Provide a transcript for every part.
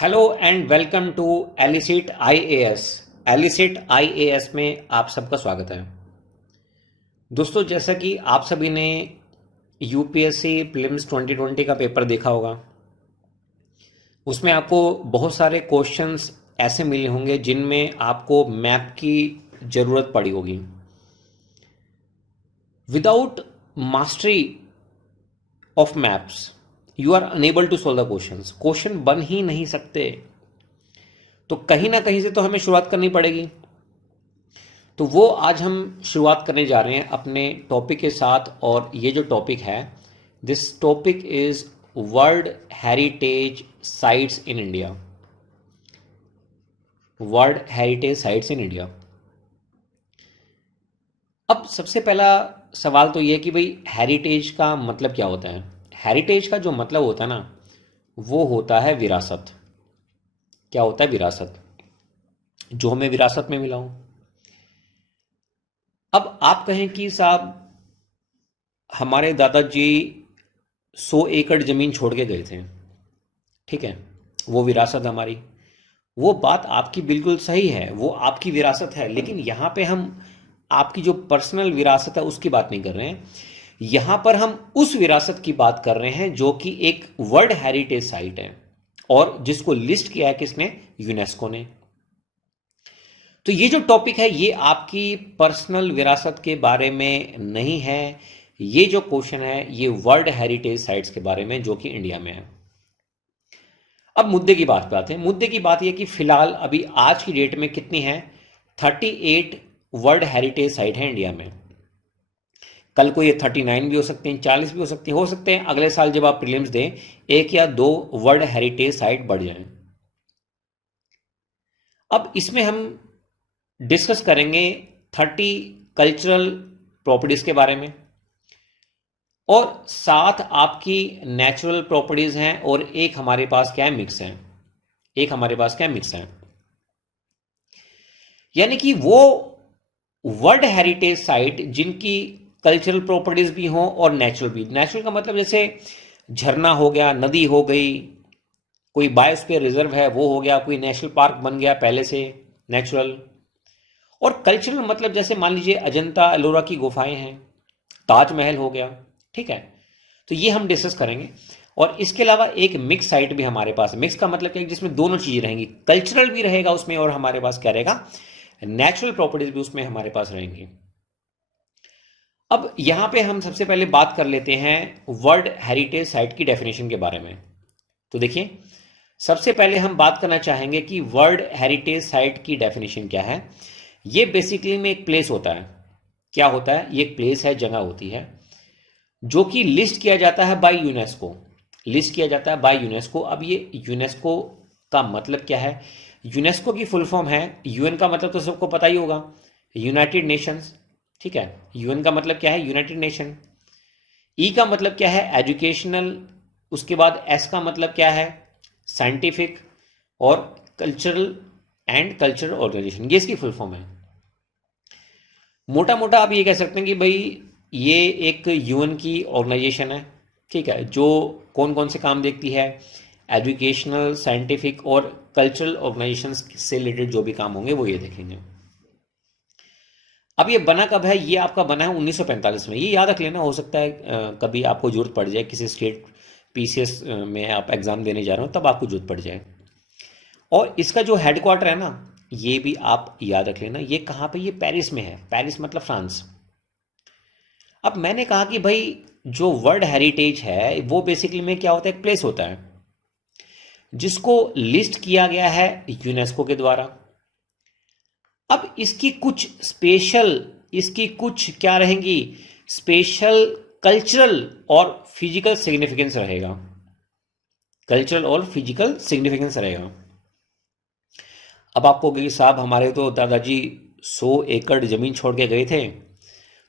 Hello and welcome to Elicit IAS. Elicit IAS में आप सबका स्वागत है। दोस्तों, जैसा कि आप सभी ने यूपीएससी प्रीलिम्स 2020 का पेपर देखा होगा, उसमें आपको बहुत सारे क्वेश्चंस ऐसे मिले होंगे जिनमें आपको मैप की ज़रूरत पड़ी होगी। Without mastery of maps you are unable to solve the questions. Question बन ही नहीं सकते, तो कहीं ना कहीं से तो हमें शुरुआत करनी पड़ेगी। तो वो आज हम शुरुआत करने जा रहे हैं अपने टॉपिक के साथ, और ये जो टॉपिक है, this topic is world heritage sites in India. World heritage sites in India. अब सबसे पहला सवाल तो ये कि भाई हेरिटेज का मतलब क्या होता है। हेरिटेज का जो मतलब होता है ना, वो होता है विरासत। क्या होता है? विरासत, जो हमें विरासत में मिला हो। अब आप कहें कि साहब हमारे दादाजी 100 एकड़ जमीन छोड़ के गए थे, ठीक है, वो विरासत हमारी। वो बात आपकी बिल्कुल सही है, वो आपकी विरासत है, लेकिन यहां पे हम आपकी जो पर्सनल विरासत है उसकी बात नहीं कर रहे हैं। यहां पर हम उस विरासत की बात कर रहे हैं जो कि एक वर्ल्ड हेरिटेज साइट है, और जिसको लिस्ट किया है किसने? यूनेस्को ने। तो ये जो टॉपिक है ये आपकी पर्सनल विरासत के बारे में नहीं है। ये जो क्वेश्चन है ये वर्ल्ड हेरिटेज साइट्स के बारे में, जो कि इंडिया में है। अब मुद्दे की बात आते हैं। मुद्दे की बात यह कि फिलहाल अभी आज की डेट में कितनी है? 38 वर्ल्ड हेरिटेज साइट है इंडिया में। कल को ये 39 भी हो सकते हैं, 40 भी हो सकते हैं अगले साल जब आप प्रीलिम्स दें 1 या 2 वर्ल्ड हेरिटेज साइट बढ़ जाएं। अब इसमें हम डिस्कस करेंगे 30 कल्चरल प्रॉपर्टीज के बारे में, और 7 आपकी नेचुरल प्रॉपर्टीज हैं, और एक हमारे पास क्या है? मिक्स है। एक हमारे पास क्या? मिक्स है। यानी कि वो वर्ल्ड हेरिटेज साइट जिनकी कल्चरल प्रॉपर्टीज भी हों और नेचुरल भी। नेचुरल का मतलब जैसे झरना हो गया, नदी हो गई, कोई बायोस्फीयर रिजर्व है वो हो गया, कोई नेशनल पार्क बन गया पहले से, नेचुरल। और कल्चरल मतलब जैसे मान लीजिए अजंता एलोरा की गुफाएं हैं, ताजमहल हो गया, ठीक है। तो ये हम डिस्कस करेंगे। और इसके अलावा एक मिक्स साइट भी हमारे पास है। मिक्स का मतलब क्या है? जिसमें दोनों चीजें रहेंगी, कल्चरल भी रहेगा उसमें, और हमारे पास क्या रहेगा? नेचुरल प्रॉपर्टीज भी उसमें हमारे पास रहेंगी। अब यहां पे हम सबसे पहले बात कर लेते हैं वर्ल्ड हेरिटेज साइट की डेफिनेशन के बारे में। तो देखिए, सबसे पहले हम बात करना चाहेंगे कि वर्ल्ड हेरिटेज साइट की डेफिनेशन क्या है। ये बेसिकली में एक प्लेस होता है। क्या होता है? ये एक प्लेस है, जगह होती है, जो कि लिस्ट किया जाता है बाय यूनेस्को। लिस्ट किया जाता है बाय यूनेस्को। अब ये यूनेस्को का मतलब क्या है? यूनेस्को की फुल फॉर्म है, यूएन का मतलब तो सबको पता ही होगा, यूनाइटेड नेशंस, ठीक है। यूएन का मतलब क्या है? United nation. ई का मतलब क्या है? एजुकेशनल। उसके बाद एस का मतलब क्या है? साइंटिफिक। और कल्चरल एंड कल्चरल ऑर्गेनाइजेशन, ये इसकी फुल फॉर्म है। मोटा मोटा आप ये कह सकते हैं कि भाई ये एक यूएन की ऑर्गेनाइजेशन है, ठीक है, जो कौन कौन से काम देखती है? एजुकेशनल, साइंटिफिक और कल्चरल ऑर्गेनाइजेशन से रिलेटेड जो भी काम होंगे वो ये देखेंगे। अब ये बना कब है? ये आपका बना है 1945 में। ये याद रख लेना, हो सकता है कभी आपको जरूरत पड़ जाए, किसी स्टेट पीसीएस में आप एग्जाम देने जा रहे हो तब आपको जरूरत पड़ जाए। और इसका जो हेडक्वार्टर है ना, ये भी आप याद रख लेना। ये कहाँ पे? ये पेरिस में है। पेरिस मतलब फ्रांस। अब मैंने कहा कि भाई जो वर्ल्ड हेरिटेज है वो बेसिकली में क्या होता है? एक प्लेस होता है जिसको लिस्ट किया गया है यूनेस्को के द्वारा। अब इसकी कुछ क्या रहेंगी? स्पेशल कल्चरल और फिजिकल सिग्निफिकेंस रहेगा। कल्चरल और फिजिकल सिग्निफिकेंस रहेगा। अब आपको कि साहब हमारे तो दादाजी 100 एकड़ जमीन छोड़ के गए थे,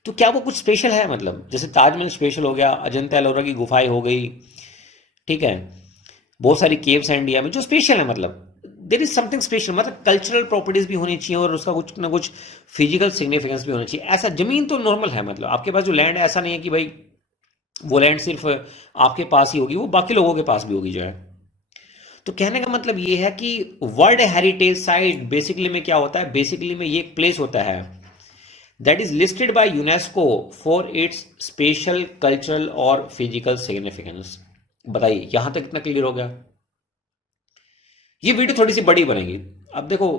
तो क्या वो कुछ स्पेशल है? मतलब जैसे ताजमहल स्पेशल हो गया, अजंता एलोरा की गुफाएं हो गई, ठीक है, बहुत सारी केव्स हैं इंडिया में जो स्पेशल है। मतलब देर इज समथिंग स्पेशल, मतलब कल्चरल प्रॉपर्टीज भी होनी चाहिए और उसका कुछ ना कुछ फिजिकल सिग्निफिकेंस भी होना चाहिए। ऐसा जमीन तो नॉर्मल है, मतलब आपके पास जो लैंड है, ऐसा नहीं है कि भाई वो लैंड सिर्फ आपके पास ही होगी, वो बाकी लोगों के पास भी होगी जो है। तो कहने का मतलब ये है कि वर्ल्ड हेरिटेज साइट बेसिकली में क्या होता है, बेसिकली में ये एक प्लेस होता है that is listed by UNESCO for its special cultural और फिजिकल सिग्निफिकेंस। बताइए यहां तक कितना क्लियर हो गया। ये वीडियो थोड़ी सी बड़ी बनेगी। अब देखो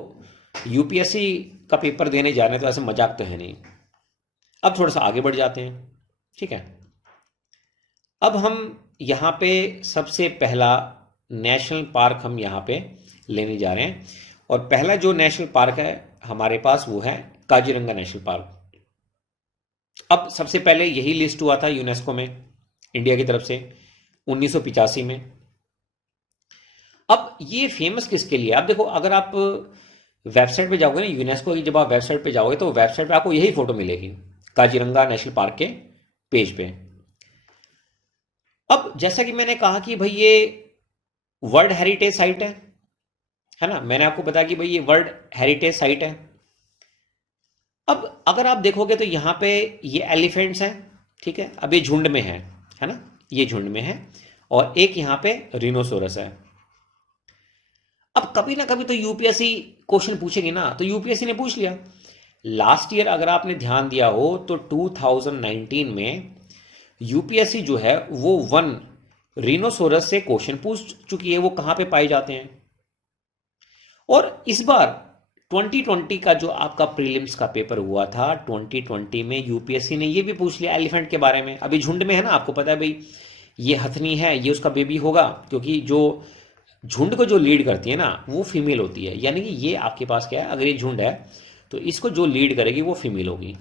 यूपीएससी का पेपर देने जा रहे हैं तो ऐसे मजाक तो है नहीं। अब थोड़ा सा आगे बढ़ जाते हैं, ठीक है। अब हम यहाँ पे सबसे पहला नेशनल पार्क हम यहाँ पे लेने जा रहे हैं, और पहला जो नेशनल पार्क है हमारे पास वो है काजीरंगा नेशनल पार्क। अब सबसे पहले यही लिस्ट हुआ था यूनेस्को में इंडिया की तरफ से 1985 में। अब ये फेमस किसके लिए, आप देखो अगर आप वेबसाइट पे जाओगे ना यूनेस्को की, जब आप वेबसाइट पे जाओगे तो वेबसाइट पे आपको यही फोटो मिलेगी काजीरंगा नेशनल पार्क के पेज पे। अब जैसा कि मैंने कहा कि भाई ये वर्ल्ड हेरिटेज साइट है ना, मैंने आपको बताया कि भाई ये वर्ल्ड हेरिटेज साइट है। अब अगर आप देखोगे तो यहां पे ये एलिफेंट्स हैं, ठीक है। अब ये झुंड में है ना, ये झुंड में है, और एक यहां पे रिनोसोरस है। अब कभी ना कभी तो यूपीएससी क्वेश्चन पूछेगी ना, तो यूपीएससी ने पूछ लिया। लास्ट ईयर अगर आपने ध्यान दिया हो तो 2019 में यूपीएससी जो है वो वन रिनोसोरस से क्वेश्चन पूछ चुकी है, वो कहां पे पाए जाते हैं। और इस बार 2020 का जो आपका प्रीलिम्स का पेपर हुआ था 2020 में, यूपीएससी ने ये भी पूछ लिया एलिफेंट के बारे में। अभी झुंड में है ना, आपको पता है भाई ये हथनी है, ये उसका बेबी होगा, क्योंकि जो झुंड को जो लीड करती है ना वो फीमेल होती है। यानी कि ये आपके पास क्या है, अगर ये झुंड है तो इसको जो लीड करेगी वो फीमेल होगी,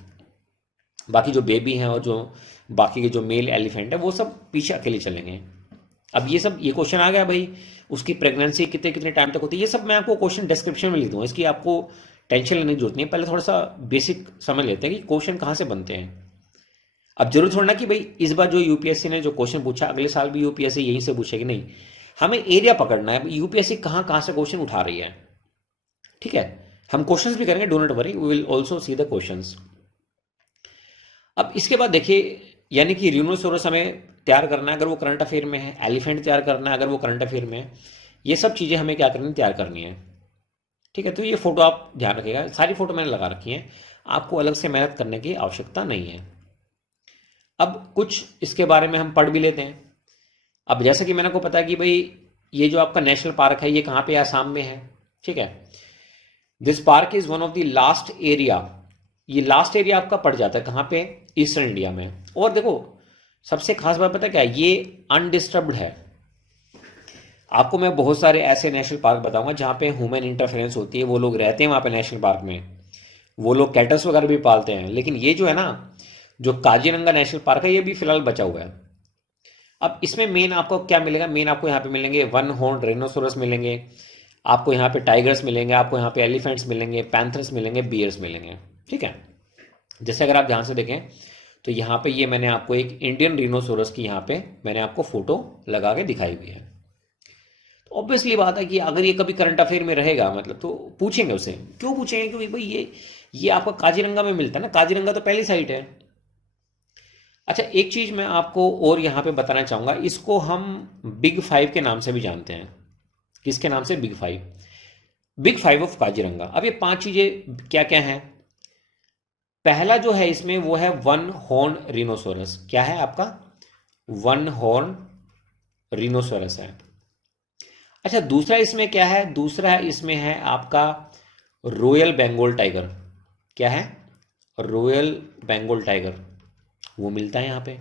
बाकी जो बेबी हैं और जो बाकी के जो मेल एलिफेंट है वो सब पीछे अकेले चलेंगे। अब ये सब ये क्वेश्चन आ गया भाई, उसकी प्रेगनेंसी कितने कितने टाइम तक होती है, ये सब मैं आपको क्वेश्चन डिस्क्रिप्शन में लिख दूंगा, इसकी आपको टेंशन लेने की जरूरत नहीं है। पहले थोड़ा सा बेसिक समझ लेते हैं कि क्वेश्चन कहाँ से बनते हैं। अब जरूर थोड़ा ना कि भाई इस बार जो यूपीएससी ने जो क्वेश्चन पूछा अगले साल भी यूपीएससी यहीं से पूछेगी, नहीं, हमें एरिया पकड़ना है यूपीएससी कहाँ कहाँ से क्वेश्चन उठा रही है, ठीक है। हम क्वेश्चंस भी करेंगे, do not worry, we will also see the questions. अब इसके बाद देखिए, यानी कि रिनोसोरस हमें तैयार करना है अगर वो करंट अफेयर में है, एलिफेंट तैयार करना है अगर वो करंट अफेयर में है, ये सब चीज़ें हमें क्या करनी, तैयार करनी है, ठीक है। तो ये फोटो आप ध्यान रखिएगा, सारी फोटो मैंने लगा रखी है, आपको अलग से मेहनत करने की आवश्यकता नहीं है। अब कुछ इसके बारे में हम पढ़ भी लेते हैं। अब जैसा कि मैंने को पता है कि भाई ये जो आपका नेशनल पार्क है ये कहाँ पे, आसाम में है, ठीक है। This park is one of the last area, ये लास्ट एरिया आपका पड़ जाता है कहाँ पे, ईस्टर्न इंडिया में। और देखो सबसे खास बात पता क्या है, ये अनडिस्टर्ब्ड है। आपको मैं बहुत सारे ऐसे नेशनल पार्क बताऊंगा जहाँ पे ह्यूमन इंटरफेरेंस होती है, वो लोग रहते हैं वहाँ पे नेशनल पार्क में, वो लोग कैटल्स वगैरह भी पालते हैं, लेकिन ये जो है ना जो काजीरंगा नेशनल पार्क है ये भी फिलहाल बचा हुआ है। अब इसमें मेन आपको क्या मिलेगा, मेन आपको यहाँ पे मिलेंगे वन हॉर्न रेनोसोरस मिलेंगे, आपको यहाँ पे टाइगर्स मिलेंगे, आपको यहाँ पे एलिफेंट्स मिलेंगे, पैंथर्स मिलेंगे, बियर्स मिलेंगे, ठीक है। जैसे अगर आप ध्यान से देखें तो यहाँ पे ये मैंने आपको एक इंडियन रिनोसोरस की यहाँ पे मैंने आपको फोटो लगा के दिखाई हुई है। तो ऑब्वियसली बात है कि अगर ये कभी करंट अफेयर में रहेगा मतलब तो पूछेंगे उसे, क्यों पूछेंगे, क्योंकि भाई ये आपका काजीरंगा में मिलता है ना, काजीरंगा तो पहली साइट है। अच्छा एक चीज मैं आपको और यहाँ पे बताना चाहूंगा, इसको हम बिग फाइव के नाम से भी जानते हैं। किसके नाम से, big five, big five of Kaziranga. अब ये 5 चीजें क्या क्या हैं, पहला जो है इसमें वो है वन हॉर्न रिनोसोरस। क्या है आपका, वन हॉर्न रिनोसोरस है। अच्छा दूसरा इसमें क्या है, दूसरा इसमें है आपका रॉयल बंगाल टाइगर। क्या है, रॉयल बंगाल टाइगर, वो मिलता है यहाँ पे।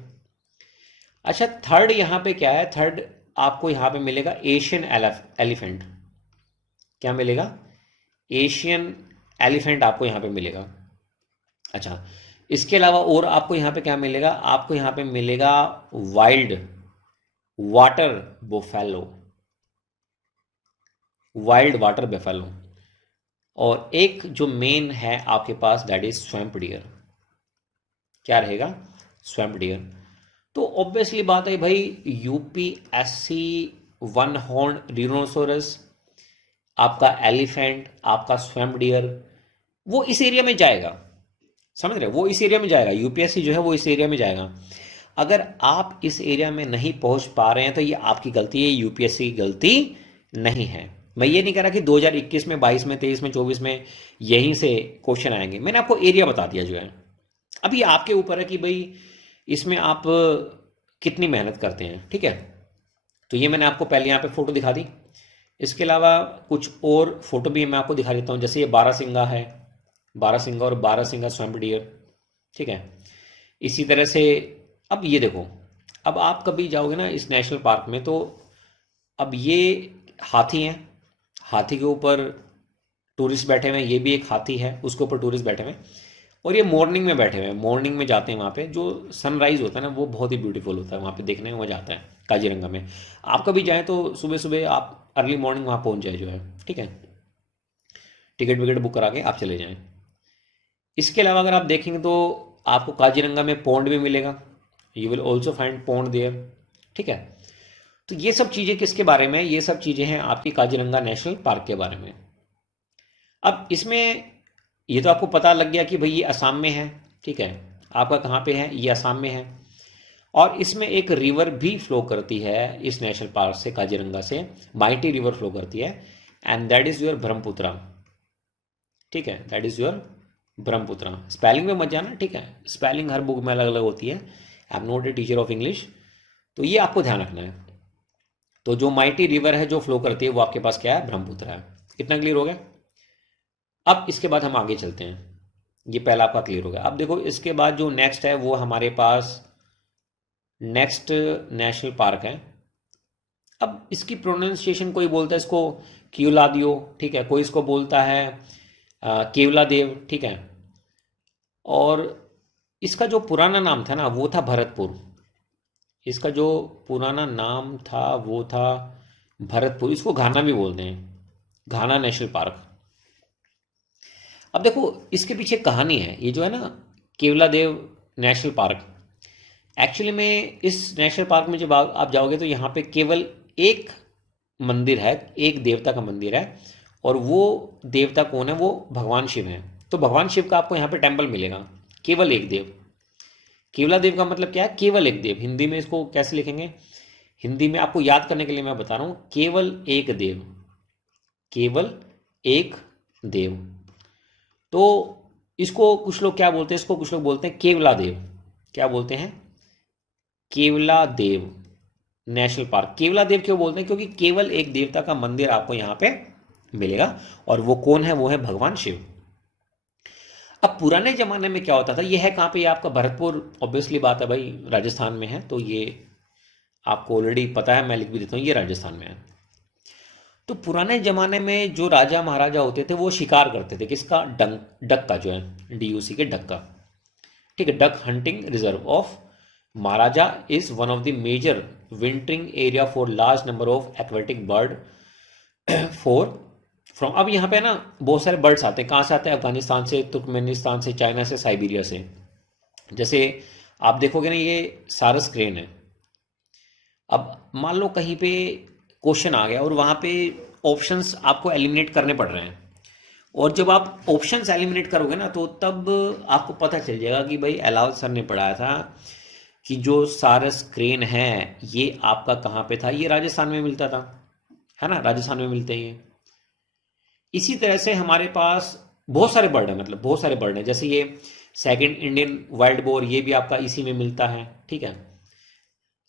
अच्छा थर्ड यहाँ पे क्या है, थर्ड आपको यहाँ पे मिलेगा एशियन एलिफेंट। क्या मिलेगा, एशियन एलिफेंट आपको यहाँ पे मिलेगा। अच्छा इसके अलावा और आपको यहाँ पे क्या मिलेगा, आपको यहाँ पे मिलेगा wild water buffalo, wild water buffalo. और एक जो मेन है आपके पास दैट इज स्वैम्प डियर। क्या रहेगा, स्वैम्प डियर। तो ऑब्वियसली बात है भाई यूपीएससी वन हॉर्न रिनोसोरस, आपका एलिफेंट, आपका स्वैम्प डियर, वो इस एरिया में जाएगा, समझ रहे, वो इस एरिया में जाएगा, यूपीएससी जो है वो इस एरिया में जाएगा। अगर आप इस एरिया में नहीं पहुंच पा रहे हैं तो ये आपकी गलती है, यूपीएससी की गलती नहीं है। मैं ये नहीं कह रहा कि 2021 में, 22 में, 23 में, 24 में यहीं से क्वेश्चन आएंगे। मैंने आपको एरिया बता दिया जो है। अब ये आपके ऊपर है कि भाई इसमें आप कितनी मेहनत करते हैं, ठीक है। तो ये मैंने आपको पहले यहाँ पे फोटो दिखा दी। इसके अलावा कुछ और फोटो भी मैं आपको दिखा देता हूँ। जैसे ये बारहसिंगा है, बारहसिंगा और बारहसिंगा स्वैम्प डियर, ठीक है। इसी तरह से अब ये देखो, अब आप कभी जाओगे ना इस नेशनल पार्क में, तो अब ये हाथी हैं, हाथी के ऊपर टूरिस्ट बैठे हुए हैं। ये भी एक हाथी है, उसके ऊपर टूरिस्ट बैठे हुए हैं। और ये मॉर्निंग में बैठे हुए हैं, मॉर्निंग में जाते हैं वहाँ पे। जो सनराइज होता है ना वो बहुत ही ब्यूटीफुल होता है, वहाँ पे देखने में मजा आता है काजीरंगा में। आप कभी जाएँ तो सुबह सुबह आप अर्ली मॉर्निंग वहाँ पहुँच जाए जो है, ठीक है। टिकट विकेट बुक करा के आप चले जाएँ। इसके अलावा अगर आप देखेंगे तो आपको काजीरंगा में पौंड भी मिलेगा। You will also find pond there, ठीक है। तो ये सब चीज़ें किसके बारे में, ये सब चीज़ें हैं आपकी काजीरंगा नेशनल पार्क के बारे में। अब इसमें ये तो आपको पता लग गया कि भाई ये असम में है, ठीक है। आपका कहाँ पे है, ये असम में है। और इसमें एक रिवर भी फ्लो करती है इस नेशनल पार्क से, काजीरंगा से माइटी रिवर फ्लो करती है, and that is your Brahmaputra, ठीक है। That is your Brahmaputra. Spelling में मत जाना, ठीक है। स्पेलिंग हर बुक में अलग अलग होती है। I am not a teacher of English, तो ये आपको ध्यान रखना है। तो जो माइटी रिवर है जो फ्लो करती है वो आपके पास क्या है, ब्रह्मपुत्रा है। कितना क्लियर हो गया। अब इसके बाद हम आगे चलते हैं। ये पहला आपका क्लियर हो गया। अब देखो इसके बाद जो नेक्स्ट है वो हमारे पास नेक्स्ट नेशनल पार्क है। अब इसकी प्रोनाउंसिएशन कोई बोलता है इसको क्यूलादियो, ठीक है। कोई इसको बोलता है केवला देव, ठीक है। और इसका जो पुराना नाम था ना वो था भरतपुर। इसका जो पुराना नाम था वो था भरतपुर। इसको घाना भी बोलते हैं, घाना नेशनल पार्क। अब देखो इसके पीछे कहानी है। ये जो है ना केवला देव नेशनल पार्क, एक्चुअली में इस नेशनल पार्क में जब आप जाओगे तो यहाँ पे केवल एक मंदिर है, एक देवता का मंदिर है। और वो देवता कौन है, वो भगवान शिव हैं। तो भगवान शिव का आपको यहाँ पे टेम्पल मिलेगा, केवल एक देव। केवला देव का मतलब क्या है, केवल एक देव। हिंदी में इसको कैसे लिखेंगे, हिंदी में आपको याद करने के लिए मैं बता रहा हूँ, केवल एक देव, केवल एक देव। तो इसको कुछ लोग क्या बोलते हैं, इसको कुछ लोग बोलते हैं केवला देव। क्या बोलते हैं, केवला देव नेशनल पार्क। केवला देव क्यों बोलते हैं, क्योंकि केवल एक देवता का मंदिर आपको यहाँ पे मिलेगा। और वो कौन है, वो है भगवान शिव। अब पुराने जमाने में क्या होता था, ये है कहाँ पे, ये आपका भरतपुर, ऑब्वियसली बात है भाई राजस्थान में है। तो ये आपको ऑलरेडी पता है, मैं लिख भी देता हूँ, ये राजस्थान में है। तो पुराने जमाने में जो राजा महाराजा होते थे वो शिकार करते थे, किसका, डक का, जो है DUC के डक का, ठीक है। Duck hunting reserve of Maharaja is one of the major wintering area for large number of aquatic bird for from. अब यहाँ पे ना बहुत सारे बर्ड्स आते हैं, कहाँ से आते हैं, अफगानिस्तान से, तुर्कमेनिस्तान से, चाइना से, साइबेरिया से। जैसे आप देखोगे ना ये सारस क्रेन है। अब मान लो कहीं पे क्वेश्चन आ गया और वहाँ पे ऑप्शंस आपको एलिमिनेट करने पड़ रहे हैं, और जब आप ऑप्शंस एलिमिनेट करोगे ना तो तब आपको पता चल जाएगा कि भाई अलाउल सर ने पढ़ाया था कि जो सारस क्रेन है ये आपका कहाँ पे था, ये राजस्थान में मिलता था, है ना, राजस्थान में मिलते हैं ये। इसी तरह से हमारे पास बहुत सारे बर्ड हैं, मतलब बहुत सारे बर्ड हैं। जैसे ये सेकंड इंडियन वाइल्ड बोर, ये भी आपका इसी में मिलता है, ठीक है।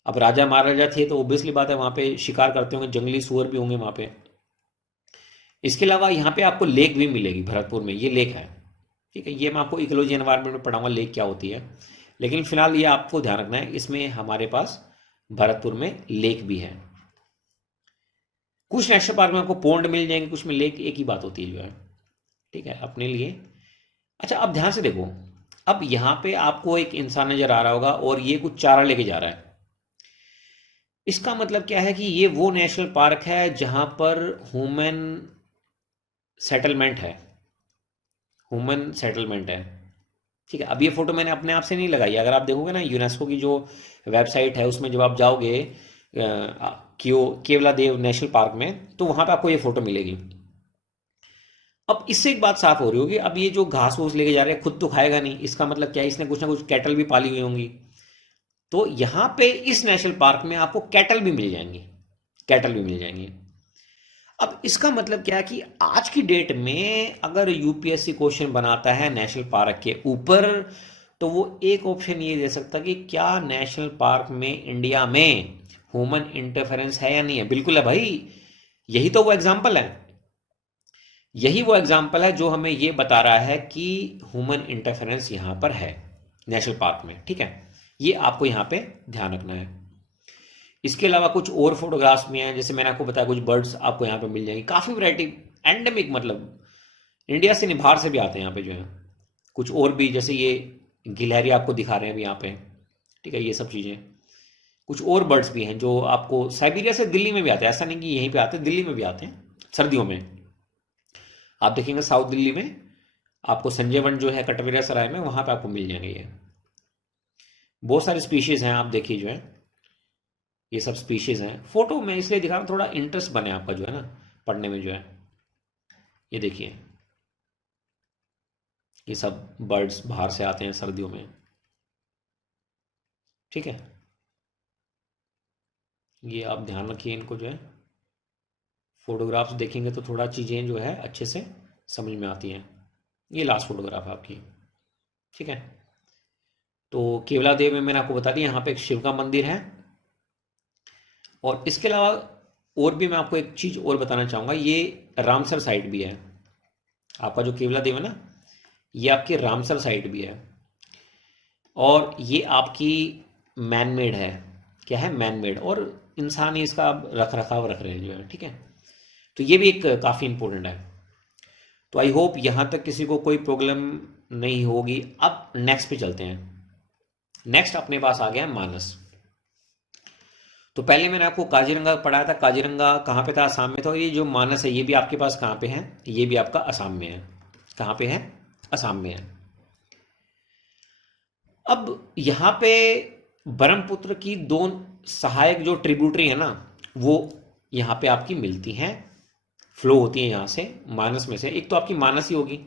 अब राजा महाराजा थे तो ऑब्वियसली बात है वहाँ पे शिकार करते होंगे, जंगली सुअर भी होंगे वहाँ पे। इसके अलावा यहाँ पे आपको लेक भी मिलेगी भरतपुर में, ये लेक है, ठीक है। ये मैं आपको इकोलॉजी एनवायरनमेंट में पढ़ाऊंगा लेक क्या होती है, लेकिन फिलहाल ये आपको ध्यान रखना है, इसमें हमारे पास भरतपुर में लेक भी है। कुछ नेशनल पार्क में आपको पौंड मिल जाएंगे, कुछ में लेक, एक ही बात होती है जो है, ठीक है, अपने लिए। अच्छा अब ध्यान से देखो, अब यहाँ पे आपको एक इंसान नजर आ रहा होगा और ये कुछ चारा लेके जा रहा है। इसका मतलब क्या है कि ये वो नेशनल पार्क है जहां पर ह्यूमन सेटलमेंट है, ह्यूमन सेटलमेंट है, ठीक है। अब ये फोटो मैंने अपने आप से नहीं लगाई, अगर आप देखोगे ना यूनेस्को की जो वेबसाइट है उसमें जब आप जाओगे केवला देव नेशनल पार्क में, तो वहां पे आपको ये फोटो मिलेगी। अब इससे एक बात साफ हो रही होगी, अब ये जो घास फूस लेके जा रहे हैं खुद तो खाएगा नहीं, इसका मतलब क्या है, इसने कुछ ना कुछ कैटल भी पाली हुई होंगी। तो यहां पे इस नेशनल पार्क में आपको कैटल भी मिल जाएंगी, कैटल भी मिल जाएंगी। अब इसका मतलब क्या है कि आज की डेट में अगर यूपीएससी क्वेश्चन बनाता है नेशनल पार्क के ऊपर, तो वो एक ऑप्शन ये दे सकता कि क्या नेशनल पार्क में इंडिया में ह्यूमन इंटरफेरेंस है या नहीं है। बिल्कुल है भाई, यही तो वो एग्जाम्पल है, यही वो एग्जाम्पल है जो हमें ये बता रहा है कि ह्यूमन इंटरफेरेंस यहां पर है नेशनल पार्क में। ठीक है, ये आपको यहां पे ध्यान रखना है। इसके अलावा कुछ और फोटोग्राफ्स भी हैं, जैसे मैंने आपको बताया कुछ बर्ड्स आपको यहाँ पे मिल जाएंगी, काफ़ी वैरायटी, एंडेमिक, मतलब इंडिया से नहीं बाहर से भी आते हैं यहाँ पे जो है। कुछ और भी, जैसे ये गिलहरी आपको दिखा रहे हैं अभी यहाँ पे, ठीक है, ये सब चीज़ें। कुछ और बर्ड्स भी हैं जो आपको साइबेरिया से दिल्ली में भी आते हैं, ऐसा नहीं कि यहीं पे आते हैं, दिल्ली में भी आते हैं सर्दियों में। आप देखेंगे साउथ दिल्ली में आपको संजय वन जो है कटवेरा सराय में, वहाँ पे आपको मिल जाएंगे ये बहुत सारे स्पीशीज़ हैं। आप देखिए जो है ये सब स्पीशीज हैं। फोटो में इसलिए दिखा रहा हूँ थोड़ा इंटरेस्ट बने आपका जो है ना पढ़ने में जो है। ये देखिए ये सब बर्ड्स बाहर से आते हैं सर्दियों में। ठीक है, ये आप ध्यान रखिए इनको जो है, फोटोग्राफ्स देखेंगे तो थोड़ा चीज़ें जो है अच्छे से समझ में आती हैं। ये लास्ट फोटोग्राफ है आपकी। ठीक है, तो केवला देव में मैंने आपको बता दिया, यहाँ पे एक शिव का मंदिर है। और इसके अलावा और भी मैं आपको एक चीज़ और बताना चाहूँगा, ये रामसर साइट भी है। आपका जो केवला देव है ना, ये आपकी रामसर साइट भी है, और ये आपकी मैन मेड है। क्या है? मैन मेड, और इंसान ही इसका रख रखाव रख रहे हैं जो है। ठीक है, तो ये भी एक काफ़ी इंपॉर्टेंट है। तो आई होप यहाँ तक किसी को कोई प्रॉब्लम नहीं होगी। अब नेक्स्ट पे चलते हैं। नेक्स्ट अपने पास आ गया मानस। तो पहले मैंने आपको काजीरंगा पढ़ाया था, काजीरंगा कहाँ पे था? असम में था। और ये जो मानस है ये भी आपके पास कहाँ पे है? ये भी आपका असम में है। कहाँ पे है? असम में है। अब यहाँ पे ब्रह्मपुत्र की दो सहायक जो ट्रिब्यूटरी है ना, वो यहाँ पे आपकी मिलती हैं, फ्लो होती है यहाँ से मानस में से। एक तो आपकी मानस ही होगी,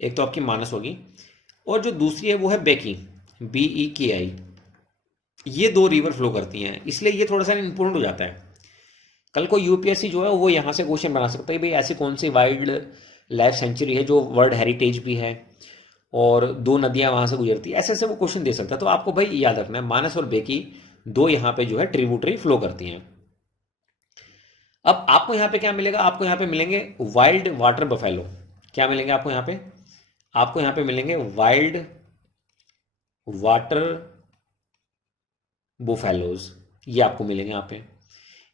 एक तो आपकी मानस होगी, और जो दूसरी है वो है बेकी, BEKI। ये दो रिवर फ्लो करती हैं, इसलिए ये थोड़ा सा इंपॉर्टेंट हो जाता है। कल को यूपीएससी जो है वो यहाँ से क्वेश्चन बना सकता है, भाई ऐसी कौन सी वाइल्ड लाइफ सेंचुरी है जो वर्ल्ड हेरिटेज भी है और दो नदियां वहां से गुजरती है, ऐसे ऐसे वो क्वेश्चन दे सकता है। तो आपको भाई याद रखना है मानस और बेकी दो यहाँ पे जो है ट्रिब्यूटरी फ्लो करती हैं। अब आपको यहाँ पे क्या मिलेगा? आपको यहाँ पे मिलेंगे वाइल्ड वाटर बफेलो। क्या मिलेंगे आपको यहाँ पे? आपको यहाँ पे मिलेंगे वाइल्ड वाटर बुफेलोज, ये आपको मिलेंगे यहाँ पे।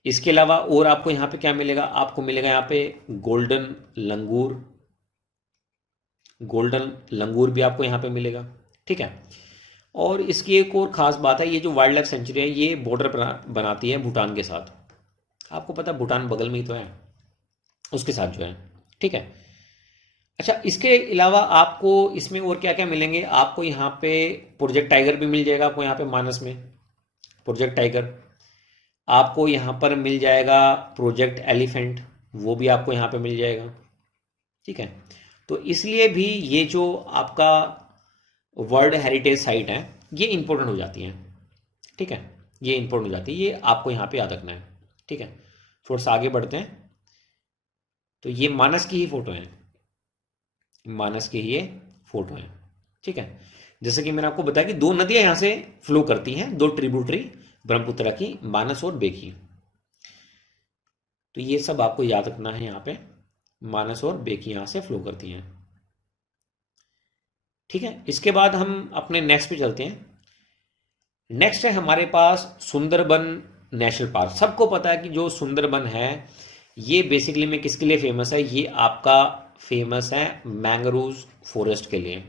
इसके अलावा और आपको यहाँ पे क्या मिलेगा? आपको मिलेगा यहाँ पे गोल्डन लंगूर, गोल्डन लंगूर भी आपको यहाँ पे मिलेगा। ठीक है, और इसकी एक और ख़ास बात है, ये जो वाइल्ड लाइफ सेंचुरी है ये बॉर्डर बनाती है भूटान के साथ। आपको पता है भूटान बगल में ही तो है, उसके साथ जो है। ठीक है, अच्छा, इसके अलावा आपको इसमें और क्या क्या मिलेंगे? आपको यहाँ पे प्रोजेक्ट टाइगर भी मिल जाएगा आपको यहाँ पे मानस में, प्रोजेक्ट टाइगर। आपको यहाँ पर मिल जाएगा प्रोजेक्ट एलिफेंट, वो भी आपको यहाँ पे मिल जाएगा। ठीक है, तो इसलिए भी ये जो आपका वर्ल्ड हेरिटेज साइट है ये इंपॉर्टेंट हो जाती हैं। ठीक है, ये इंपॉर्टेंट हो जाती है, ये आपको यहाँ पे याद रखना है। ठीक है, थोड़ा सा आगे बढ़ते हैं। तो ये मानस की ही फोटो है, मानस की ही ये फोटो है। ठीक है, जैसे कि मैंने आपको बताया कि दो नदियां यहां से फ्लो करती हैं, दो ट्रिब्यूटरी ब्रह्मपुत्र की, मानस और बेकी। तो ये सब आपको याद रखना है, यहाँ पे मानस और बेकी यहां से फ्लो करती हैं। ठीक है, इसके बाद हम अपने नेक्स्ट पे चलते हैं। नेक्स्ट है हमारे पास सुंदरबन नेशनल पार्क। सबको पता है कि जो सुंदरबन है ये बेसिकली में किसके लिए फेमस है? ये आपका फेमस है मैंग्रोव फॉरेस्ट के लिए।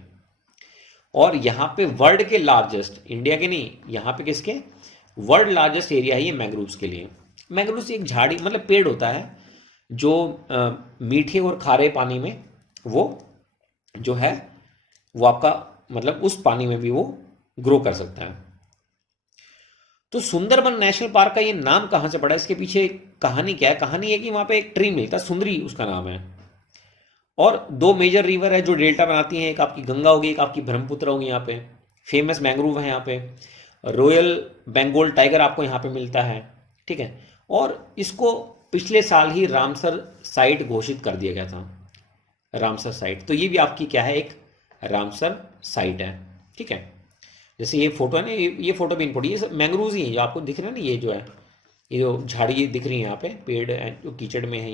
और यहाँ पे वर्ल्ड के लार्जेस्ट, इंडिया के नहीं, यहाँ पे किसके? वर्ल्ड लार्जेस्ट एरिया है ये मैंग्रोव्स के लिए। मैंग्रोव्स एक झाड़ी मतलब पेड़ होता है जो मीठे और खारे पानी में वो जो है वो आपका मतलब उस पानी में भी वो ग्रो कर सकता है। तो सुंदरबन नेशनल पार्क का ये नाम कहाँ से पड़ा? इसके पीछे कहानी क्या है? कहानी है कि वहाँ पे एक ट्री मिलता है, सुंदरी उसका नाम है, और दो मेजर रिवर है जो डेल्टा बनाती हैं, एक आपकी गंगा होगी, एक आपकी ब्रह्मपुत्र होगी। यहाँ पे फेमस मैंग्रोव है, यहाँ पे रॉयल बंगाल टाइगर आपको यहाँ पे मिलता है। ठीक है, और इसको पिछले साल ही रामसर साइट घोषित कर दिया गया था। रामसर साइट, तो ये भी आपकी क्या है, एक रामसर साइट है। ठीक है, जैसे ये फोटो है ना, ये फोटो भी इम्पोर्टेंट, ये सब मैंग्रोव्स ही है जो आपको दिख रहे हैं ना, ये जो है, ये जो झाड़ी ये दिख रही है यहाँ पे, पेड़ जो कीचड़ में है,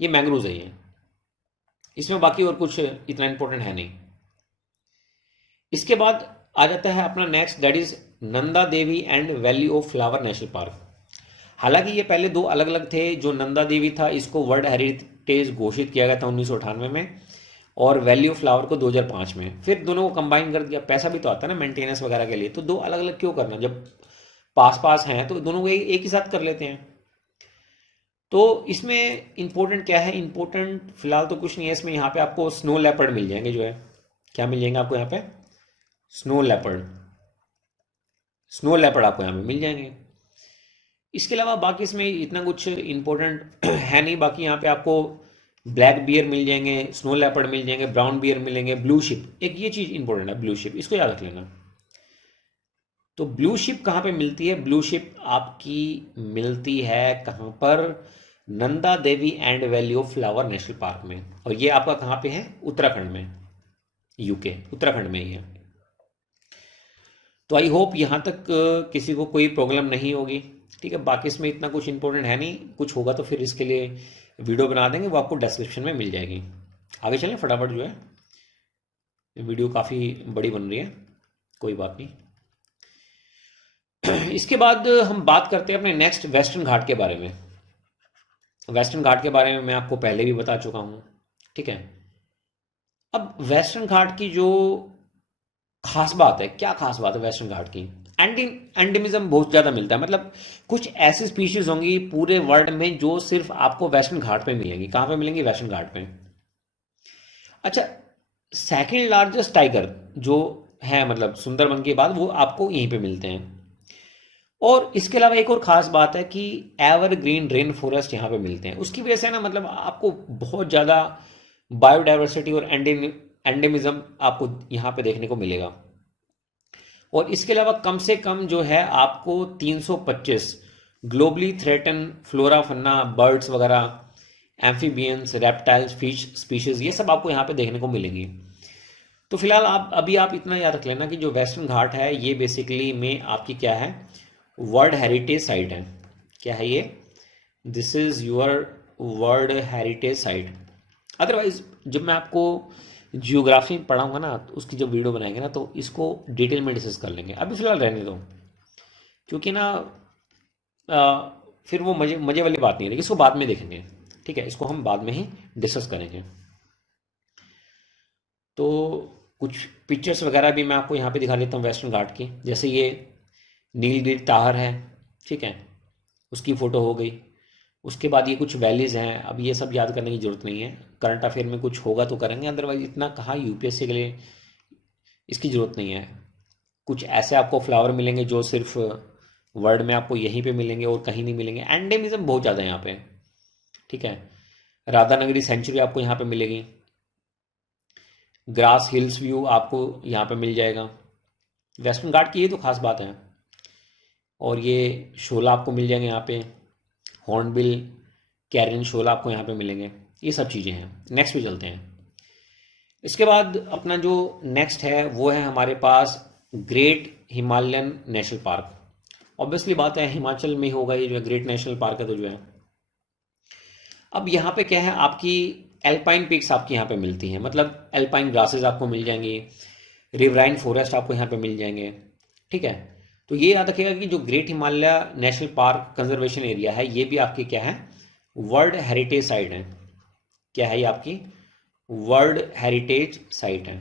ये मैंग्रोव्स है ये। इसमें बाकी और कुछ इतना इंपॉर्टेंट है नहीं। इसके बाद आ जाता है अपना next, that is Nanda Devi and valley of flower national park. हालांकि ये पहले दो अलग अलग थे। जो नंदा देवी था इसको वर्ल्ड हेरिटेज घोषित किया गया था 1998 में, और वैली ऑफ फ्लावर को 2005 में। फिर दोनों को कंबाइन कर दिया, पैसा भी तो आता है ना मेंटेनेंस वगैरह के लिए, तो दो अलग अलग क्यों करना, जब पास पास हैं तो दोनों को एक ही साथ कर लेते हैं। तो इसमें इंपॉर्टेंट क्या है, इंपॉर्टेंट फिलहाल तो कुछ नहीं है इसमें। यहाँ पे आपको स्नो लेपर्ड मिल जाएंगे, जो है क्या मिल जाएंगे आपको यहाँ पे, स्नो लेपर्ड, स्नो लेपर्ड आपको यहाँ पे मिल जाएंगे। इसके अलावा बाकी इसमें इतना कुछ इंपॉर्टेंट है नहीं। बाकी यहाँ पे आपको ब्लैक बियर मिल जाएंगे, स्नो लेपर्ड मिल जाएंगे, ब्राउन बियर मिलेंगे, ब्लू शिप, एक ये चीज़ इंपॉर्टेंट है, ब्लू शिप, इसको याद रख लेना। तो ब्लू शिप कहाँ पे मिलती है, ब्लू शिप आपकी मिलती है कहाँ पर, Nanda Devi and valley of flower national park में। और ये आपका कहाँ पे है, उत्तराखंड में, यूके उत्तराखंड में ही है। तो आई होप यहाँ तक किसी को कोई प्रॉब्लम नहीं होगी। ठीक है, बाकी इसमें इतना कुछ इंपॉर्टेंट है नहीं, कुछ होगा तो फिर इसके लिए वीडियो बना देंगे, वो आपको डिस्क्रिप्शन में मिल जाएगी। आगे चलें फटाफट, जो है वीडियो काफ़ी बड़ी बन रही है, कोई बात नहीं। इसके बाद हम बात करते हैं अपने नेक्स्ट वेस्टर्न घाट के बारे में। वेस्टर्न घाट के बारे में मैं आपको पहले भी बता चुका हूँ। ठीक है, अब वेस्टर्न घाट की जो खास बात है, क्या खास बात है वेस्टर्न घाट की, एंडेमिज्म बहुत ज़्यादा मिलता है। मतलब कुछ ऐसी स्पीशीज होंगी पूरे वर्ल्ड में जो सिर्फ आपको वेस्टर्न घाट पे मिलेंगी। कहाँ पे मिलेंगी, वेस्टर्न घाट पे। अच्छा, सेकंड लार्जेस्ट टाइगर जो है, मतलब सुंदरबन के बाद, वो आपको यहीं पे मिलते हैं। और इसके अलावा एक और ख़ास बात है कि एवरग्रीन रेन फॉरेस्ट यहाँ पे मिलते हैं। उसकी वजह से ना, मतलब आपको बहुत ज़्यादा बायोडाइवर्सिटी और एंडेमिज्म आपको यहाँ पे देखने को मिलेगा। और इसके अलावा कम से कम जो है आपको 325 ग्लोबली थ्रेटन फ्लोरा फन्ना, बर्ड्स वगैरह, एम्फीबियंस, रेप्टाइल्स, फिश स्पीशीज, ये सब आपको यहाँ पे देखने को मिलेंगी। तो फिलहाल आप इतना याद रख लेना कि जो वेस्टर्न घाट है ये बेसिकली में आपकी क्या है, वर्ल्ड हेरिटेज साइट है। क्या है ये, this is your world heritage site. Otherwise जब मैं आपको जियोग्राफी पढ़ाऊंगा ना, तो उसकी जब वीडियो बनाएंगे ना, तो इसको डिटेल में डिस्कस कर लेंगे। अभी फिलहाल रहने दो, क्योंकि ना फिर वो मजे मजे वाली बात नहीं है, इसको बाद में देखेंगे। ठीक है, इसको हम बाद में ही डिस्कस करेंगे। तो कुछ पिक्चर्स वगैरह भी मैं आपको यहाँ पे दिखा देता हूँ वेस्टर्न घाट की। जैसे ये नीलगिरी ताहर है, ठीक है, उसकी फ़ोटो हो गई। उसके बाद ये कुछ वैलीज़ हैं। अब ये सब याद करने की ज़रूरत नहीं है, करंट अफेयर में कुछ होगा तो करेंगे, अदरवाइज इतना कहाँ यूपीएससी के लिए इसकी ज़रूरत नहीं है। कुछ ऐसे आपको फ्लावर मिलेंगे जो सिर्फ वर्ल्ड में आपको यहीं पे मिलेंगे और कहीं नहीं मिलेंगे। एंडेमिज्म बहुत ज़्यादा है यहाँ पे। ठीक है, राधानगरी सेंचुरी आपको यहाँ पे मिलेगी, ग्रास हिल्स व्यू आपको यहाँ पे मिल जाएगा। वेस्टर्न घाट की ये तो खास बात है। और ये शोला आपको मिल जाएंगे यहाँ पे, हॉर्नबिल, कैरिन शोला आपको यहाँ पे मिलेंगे। ये सब चीज़ें हैं। नेक्स्ट पे चलते हैं। इसके बाद अपना जो नेक्स्ट है वो है हमारे पास great Himalayan national park. Obviously बात है हिमाचल में होगा ये, जो है ग्रेट नेशनल पार्क है, तो जो है अब यहाँ पे क्या है, आपकी एल्पाइन पीक्स आपकी यहाँ पे मिलती हैं, मतलब एल्पाइन ग्रासेस आपको मिल जाएंगी, रिवराइन फॉरेस्ट आपको यहाँ पे मिल जाएंगे। ठीक है, तो ये याद रखिएगा कि जो great Himalaya national park conservation area है ये भी आपकी क्या है, वर्ल्ड हेरिटेज साइट है। क्या है ये आपकी वर्ल्ड हेरिटेज साइट है।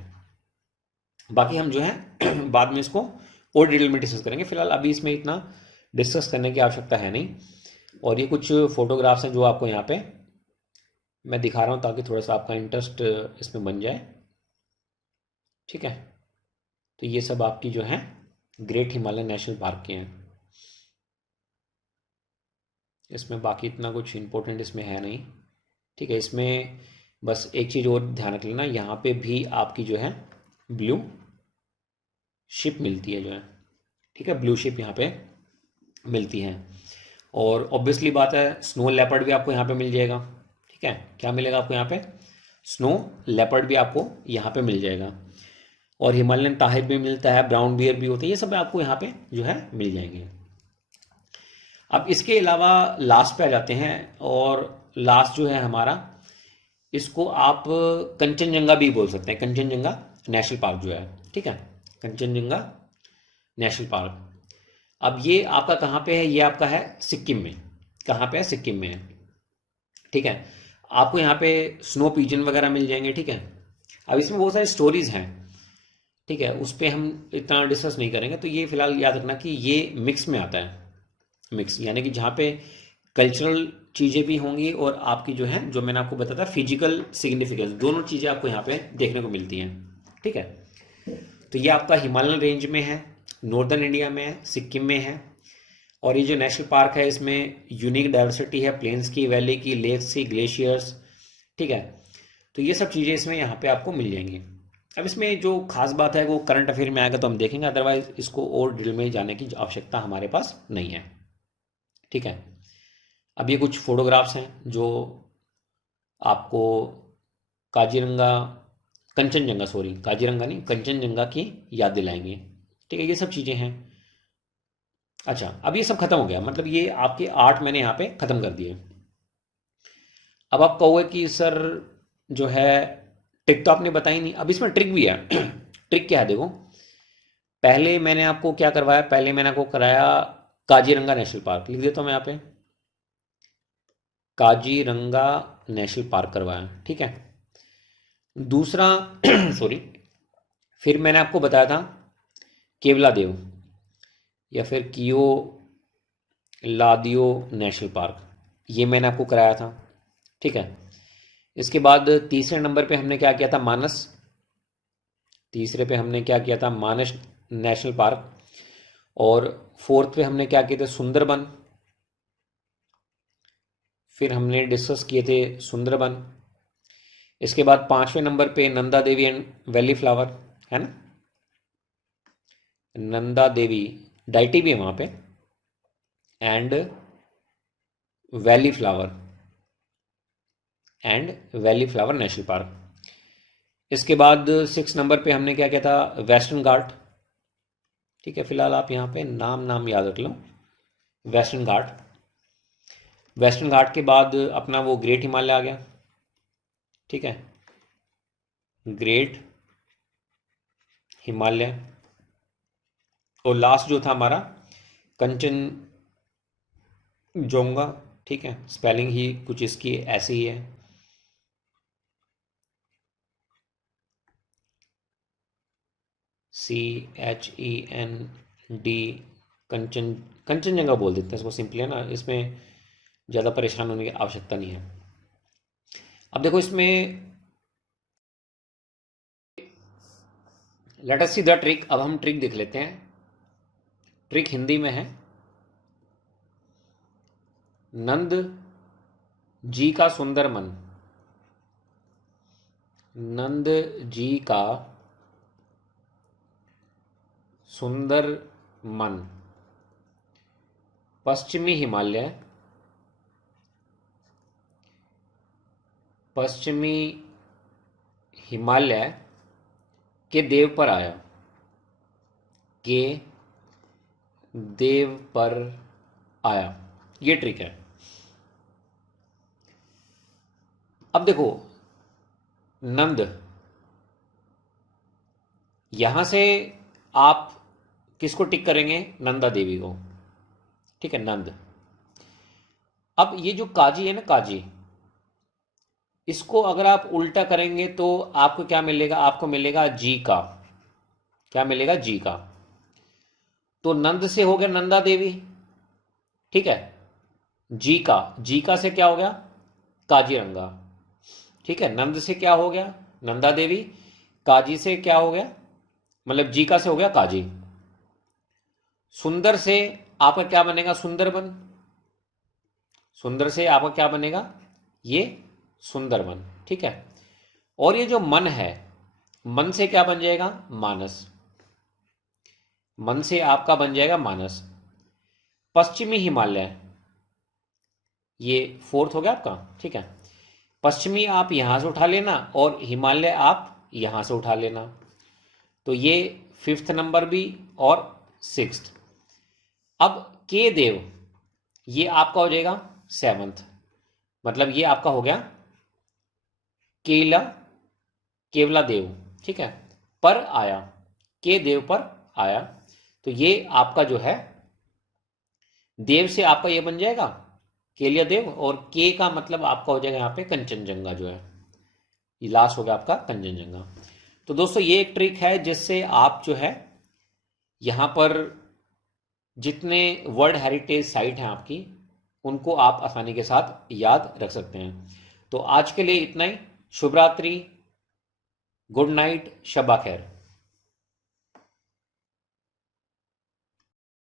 बाकी हम जो है बाद में इसको और डिटेल में डिस्कस करेंगे। फिलहाल अभी इसमें इतना डिस्कस करने की आवश्यकता है नहीं। और ये कुछ फोटोग्राफ्स हैं जो आपको यहाँ पे मैं दिखा रहा हूँ ताकि थोड़ा सा आपका इंटरेस्ट इसमें बन जाए। ठीक है, तो ये सब आपकी जो है ग्रेट हिमालयन नेशनल पार्क के हैं। इसमें बाकी इतना कुछ इम्पोर्टेंट इसमें है नहीं। ठीक है, इसमें बस एक चीज़ और ध्यान रख लेना, यहाँ पे भी आपकी जो है ब्लू शिप मिलती है जो है। ठीक है, ब्लू शिप यहाँ पे मिलती है। और ऑब्वियसली बात है स्नो लेपर्ड भी आपको यहाँ पे मिल जाएगा। ठीक है, क्या मिलेगा आपको यहाँ पे? स्नो लेपर्ड भी आपको यहाँ पे मिल जाएगा। और हिमालयन ताहिर भी मिलता है, ब्राउन बियर भी होता है, ये सब आपको यहाँ पे जो है मिल जाएंगे। अब इसके अलावा लास्ट पे आ जाते हैं, और लास्ट जो है हमारा, इसको आप कंचनजंगा भी बोल सकते हैं, कंचनजंगा नेशनल पार्क जो है। ठीक है, कंचनजंगा नेशनल पार्क। अब ये आपका कहाँ पे है? ये आपका है सिक्किम में। कहाँ पे है? सिक्किम में है। ठीक है, आपको यहाँ पे स्नो पीजन वगैरह मिल जाएंगे। ठीक है, अब इसमें बहुत सारी स्टोरीज हैं। ठीक है, उस पर हम इतना डिस्कस नहीं करेंगे। तो ये फिलहाल याद रखना कि ये मिक्स में आता है। मिक्स यानी कि जहाँ पे कल्चरल चीज़ें भी होंगी और आपकी जो है, जो मैंने आपको बताया था, फिजिकल सिग्निफिकेंस, दोनों चीज़ें आपको यहाँ पे देखने को मिलती हैं। ठीक है, तो ये आपका हिमालयन रेंज में है, नॉर्दर्न इंडिया में है, सिक्किम में है। और ये जो नेशनल पार्क है इसमें यूनिक डाइवर्सिटी है, प्लेन्स की, वैली की, लेक्स की, ग्लेशियर्स। ठीक है, तो ये सब चीज़ें इसमें यहाँ पे आपको मिल जाएंगी। अब इसमें जो खास बात है वो करंट अफेयर में आएगा तो हम देखेंगे, अदरवाइज इसको और डिटेल में जाने की आवश्यकता हमारे पास नहीं है। ठीक है, अब ये कुछ फोटोग्राफ्स हैं जो आपको काजीरंगा, कंचनजंगा, सॉरी काजीरंगा नहीं, कंचनजंगा की याद दिलाएंगे। ठीक है, ये सब चीज़ें हैं। अच्छा, अब ये सब खत्म हो गया, मतलब ये आपके 8 मैंने यहाँ पे खत्म कर दिए। अब आप कहोगे कि सर जो है ट्रिक तो आपने बताई नहीं। अब इसमें ट्रिक भी है। ट्रिक क्या है? देखो, पहले मैंने आपको क्या करवाया? पहले मैंने आपको कराया काजीरंगा नेशनल पार्क, लिख देता हूँ मैं यहाँ पे, काजीरंगा नेशनल पार्क करवाया। ठीक है, दूसरा सॉरी, फिर मैंने आपको बताया था केवला देव या फिर कियो लादियो नेशनल पार्क, ये मैंने आपको कराया था। ठीक है, इसके बाद तीसरे नंबर पे हमने क्या किया था? मानस। तीसरे पे हमने क्या किया था? मानस नेशनल पार्क। और फोर्थ पे हमने क्या किए थे? सुंदरबन। फिर हमने डिस्कस किए थे सुंदरबन। इसके बाद 5वें नंबर पे Nanda Devi and valley flower है ना, नंदा देवी डाइटी भी है वहाँ पे, and valley flower, and valley flower national park. इसके बाद 6 नंबर पे हमने क्या किया था? वेस्टर्न घाट। ठीक है, फिलहाल आप यहाँ पे नाम याद रख लो, वेस्टर्न घाट। वेस्टर्न घाट के बाद अपना वो ग्रेट हिमालय आ गया। ठीक है, ग्रेट हिमालय। और लास्ट जो था हमारा कंचन जोंगा। ठीक है, स्पेलिंग ही कुछ इसकी ऐसी ही है। CHEND, कंचनजंगा बोल देते हैं इसको, सिंपली है ना, इसमें ज़्यादा परेशान होने की आवश्यकता नहीं है। अब देखो इसमें let us see the trick. अब हम ट्रिक देख लेते हैं। ट्रिक हिंदी में है, नंद जी का सुंदर मन, नंद जी का सुंदर मन पश्चिमी हिमालय, पश्चिमी हिमालय के देव पर आया, के देव पर आया। ये ट्रिक है। अब देखो, नंद, यहां से आप किसको टिक करेंगे? नंदा देवी को। ठीक है, नंद। अब ये जो काजी है ना, काजी, इसको अगर आप उल्टा करेंगे तो आपको क्या मिलेगा? आपको मिलेगा जी का। क्या मिलेगा? जी का। तो नंद से हो गया नंदा देवी। ठीक है, जी का, जी का से क्या हो गया? काजीरंगा। ठीक है, नंद से क्या हो गया? नंदा देवी। काजी से क्या हो गया? मतलब जी का से हो गया काजी। सुंदर से आपका क्या बनेगा? सुंदरबन। सुंदर से आपका क्या बनेगा? ये सुंदरबन। ठीक है, और ये जो मन है, मन से क्या बन जाएगा? मानस। मन से आपका बन जाएगा मानस। पश्चिमी हिमालय, ये फोर्थ हो गया आपका, ठीक है। पश्चिमी आप यहां से उठा लेना और हिमालय आप यहां से उठा लेना, तो ये फिफ्थ नंबर भी और सिक्स्थ। अब के देव ये आपका हो जाएगा सेवंथ, मतलब ये आपका हो गया केला, केवला देव, ठीक है। पर आया, के देव पर आया, तो ये आपका जो है देव से आपका ये बन जाएगा केलिया देव, और के का मतलब आपका हो जाएगा यहाँ पे कंचनजंगा जो है, ये लास्ट हो गया आपका कंचनजंगा। तो दोस्तों ये एक ट्रिक है जिससे आप जो है यहाँ पर जितने वर्ल्ड हेरिटेज साइट हैं आपकी, उनको आप आसानी के साथ याद रख सकते हैं। तो आज के लिए इतना ही। शुभ रात्रि, गुड नाइट, शब्बा खैर।